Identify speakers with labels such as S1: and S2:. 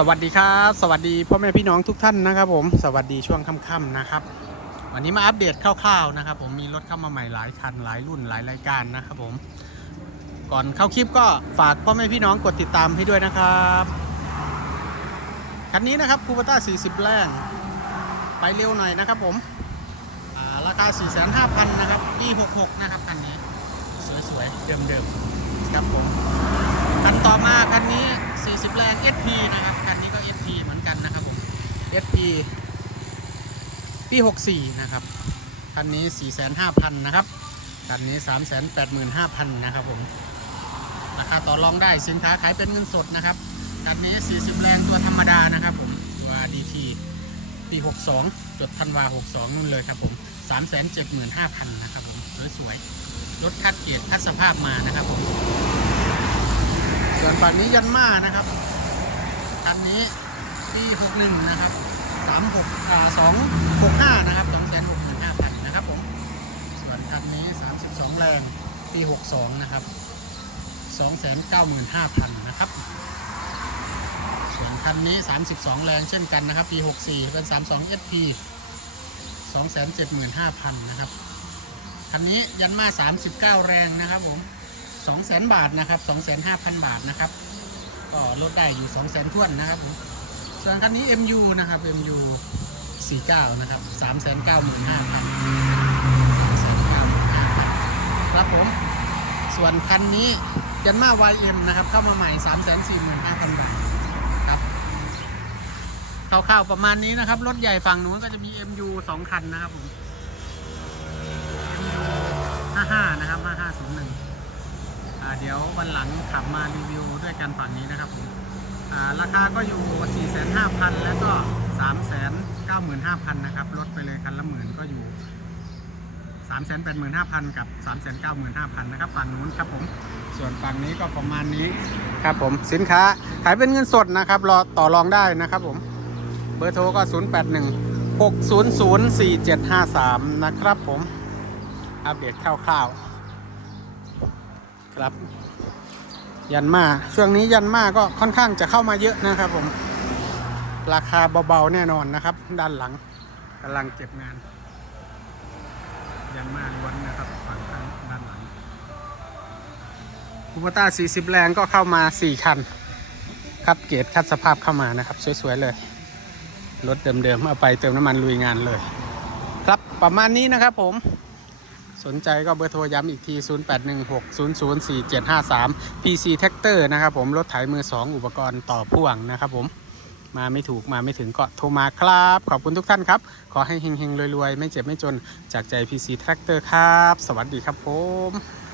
S1: สวัสดีครับ สวัสดีพ่อแม่พี่น้องทุกท่านนะครับผมสวัสดีช่วงค่ำๆนะครับ วันนี้มาอัปเดตคร่าวๆนะครับ ผมมีรถเข้ามาใหม่หลายคันหลายรุ่นหลายรายการนะครับผม ก่อนเข้าคลิปก็ฝากพ่อแม่พี่น้องกดติดตามให้ด้วยนะครับคันนี้นะครับคูปต้า 40 แรงไปเร็วหน่อยนะครับผมาราคา 4,500,000นะครับปี66 นะครับคันนี้ สวยๆเดิมๆครับผมคันต่อมาคันนี้ 40 แรง SP นะครับ คันนี้ก็ SP เหมือนกันนะครับผม SP ปี 64 นะครับ คันนี้ 4,500,000 นะครับ คันนี้ 385,000 นะครับผม ราคาต่อรองได้สินค้าขายเป็นเงินสดนะครับ คันนี้ 40 แรงตัวธรรมดานะครับผม ตัว DT ปี 62 จดธันวา 62 นู่นเลยครับผม 375,000 นะครับผม สวยๆ รถคัดเกียรติคัดสภาพมานะครับผม ส่วนฝั่งนี้ยันมานะครับ คันนี้ปี 61 นะครับ 36อ่า265นะครับ265,000นะครับผม ส่วนคันนี้32แรงปี62นะครับ295,000นะครับ ส่วนคันนี้32แรงเช่นกันนะครับ ปี64เป็น32 SP 275,000นะครับ คันนี้ยันมา39แรงนะครับผม200,000บาทนะครับ25,000บาทนะครับ ก็ลดได้อยู่200,000ท้วนนะครับผม ส่วนคันนี้ MU นะครับ MU 49 นะครับ 395,000ครับผมส่วนคันนี้ยันมา YM นะครับ เข้ามาใหม่ 345,000บาทครับคร่าวๆประมาณนี้นะครับ รถใหญ่ฝั่งนู้นก็จะมี MU 2 คันนะครับผม MU 55 นะครับ 5501อ่าเดี๋ยววันหลังขับมารีวิวด้วยกันฝั่งนี้นะครับผม ราคาก็อยู่ 45,000 แล้วก็ 395,000 นะครับ ลดไปเลยคันละหมื่นก็อยู่ 385,000 กับ 395,000 นะครับฝั่งนู้นครับผม ส่วนฝั่งนี้ก็ประมาณนี้ครับผม สินค้าขายเป็นเงินสดนะครับรอต่อรองได้นะครับผม เบอร์โทรก็ 081 600 4753 นะครับผม อัปเดตคร่าวๆครับ ยันมาช่วงนี้ยันมาก็ค่อนข้างจะเข้ามาเยอะนะครับผม ราคาเบาๆแน่นอนนะครับ ด้านหลังกำลังเก็บงาน ยันมาล้วนนะครับฝั่งทางด้านหลังคูปต้า 40 แรงก็เข้ามา 4 คัน คัดเกรดคัดสภาพเข้ามานะครับ สวยๆเลย รถเดิมๆเอาไปเติมน้ำมันลุยงานเลย ครับประมาณนี้นะครับผม สนใจก็เบอร์โทรย้ำอีกที 0816004753 PC Tractor นะครับผม รถไถมือ 2 อุปกรณ์ต่อพ่วงนะครับผม มาไม่ถูกมาไม่ถึงก็โทรมาครับ ขอบคุณทุกท่านครับ ขอให้เฮงๆ รวยๆ ไม่เจ็บไม่จนจากใจ PC Tractor ครับ สวัสดีครับผม